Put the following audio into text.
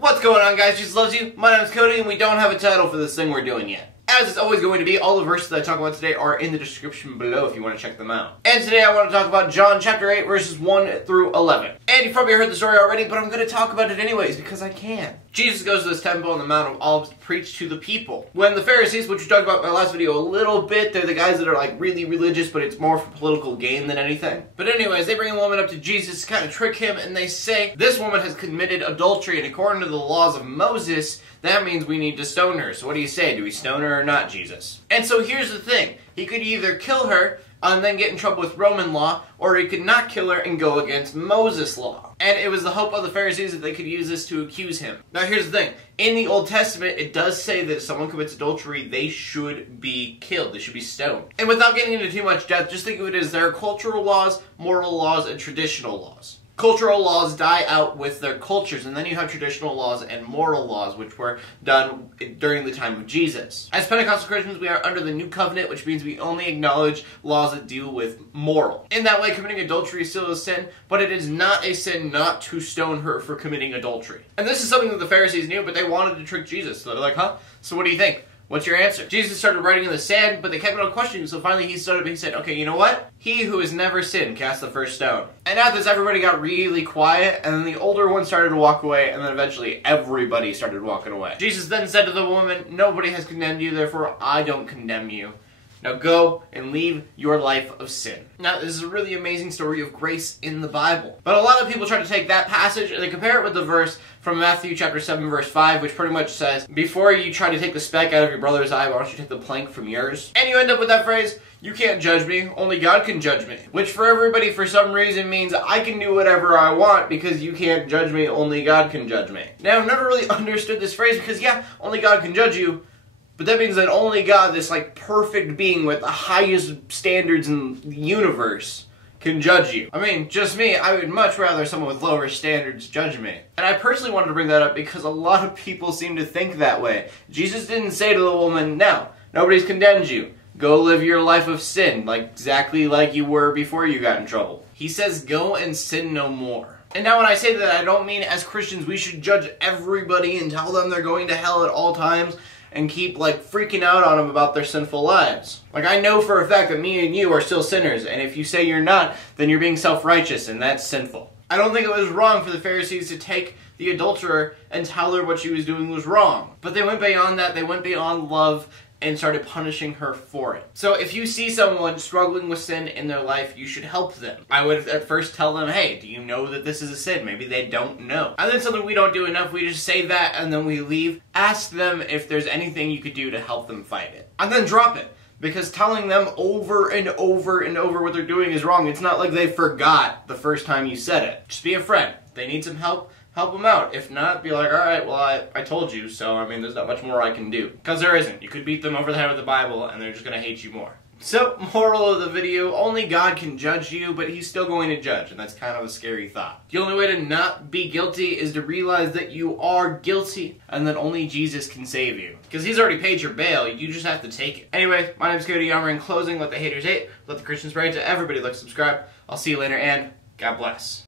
What's going on, guys? Jesus loves you. My name is Cody, and we don't have a title for this thing we're doing yet. As it's always going to be, all the verses that I talk about today are in the description below if you want to check them out. And today I want to talk about John chapter 8, verses 1 through 11. And you've probably heard the story already, but I'm going to talk about it anyways because I can. Jesus goes to this temple on the Mount of Olives to preach to the people. When the Pharisees, which we talked about in my last video a little bit, they're the guys that are like really religious, but it's more for political gain than anything. But anyways, they bring a woman up to Jesus to kind of trick him, and they say, this woman has committed adultery, and according to the laws of Moses, that means we need to stone her. So what do you say? Do we stone her or not, Jesus? And so here's the thing. He could either kill her and then get in trouble with Roman law, or he could not kill her and go against Moses' law. And it was the hope of the Pharisees that they could use this to accuse him. Now here's the thing. In the Old Testament, it does say that if someone commits adultery, they should be killed. They should be stoned. And without getting into too much depth, just think of it as there are cultural laws, moral laws, and traditional laws. Cultural laws die out with their cultures, and then you have traditional laws and moral laws, which were done during the time of Jesus. As Pentecostal Christians, we are under the New Covenant, which means we only acknowledge laws that deal with moral. In that way, committing adultery is still a sin, but it is not a sin not to stone her for committing adultery. And this is something that the Pharisees knew, but they wanted to trick Jesus. So they're like, huh? So what do you think? What's your answer? Jesus started writing in the sand, but they kept on questioning, so finally he stood up and he said, okay, you know what? He who has never sinned cast the first stone. And after this, everybody got really quiet, and then the older one started to walk away, and then eventually everybody started walking away. Jesus then said to the woman, nobody has condemned you, therefore I don't condemn you. Now go and leave your life of sin. Now, this is a really amazing story of grace in the Bible. But a lot of people try to take that passage and they compare it with the verse from Matthew chapter 7, verse 5, which pretty much says, before you try to take the speck out of your brother's eye, why don't you take the plank from yours? And you end up with that phrase, you can't judge me, only God can judge me. Which for everybody, for some reason, means I can do whatever I want because you can't judge me, only God can judge me. Now, I've never really understood this phrase because, yeah, only God can judge you. But that means that only God, this like perfect being with the highest standards in the universe, can judge you. I mean, just me, I would much rather someone with lower standards judge me. And I personally wanted to bring that up because a lot of people seem to think that way. Jesus didn't say to the woman, no, nobody's condemned you. Go live your life of sin, like exactly like you were before you got in trouble. He says, go and sin no more. And now when I say that, I don't mean as Christians we should judge everybody and tell them they're going to hell at all times and keep like freaking out on them about their sinful lives. Like, I know for a fact that me and you are still sinners, and if you say you're not, then you're being self-righteous, and that's sinful. I don't think it was wrong for the Pharisees to take the adulterer and tell her what she was doing was wrong. But they went beyond that, they went beyond love, and started punishing her for it. So if you see someone struggling with sin in their life, you should help them. I would at first tell them, hey, do you know that this is a sin? Maybe they don't know. And then something we don't do enough, we just say that and then we leave. Ask them if there's anything you could do to help them fight it. And then drop it. Because telling them over and over and over what they're doing is wrong. It's not like they forgot the first time you said it. Just be a friend. If they need some help, help them out. If not, be like, alright, well, I told you, so, I mean, there's not much more I can do. Because there isn't. You could beat them over the head with the Bible, and they're just going to hate you more. So, moral of the video, only God can judge you, but he's still going to judge, and that's kind of a scary thought. The only way to not be guilty is to realize that you are guilty, and that only Jesus can save you. Because he's already paid your bail, you just have to take it. Anyway, my name's Cody, I'm in closing, let the haters hate, let the Christians pray, to everybody like, subscribe, I'll see you later, and God bless.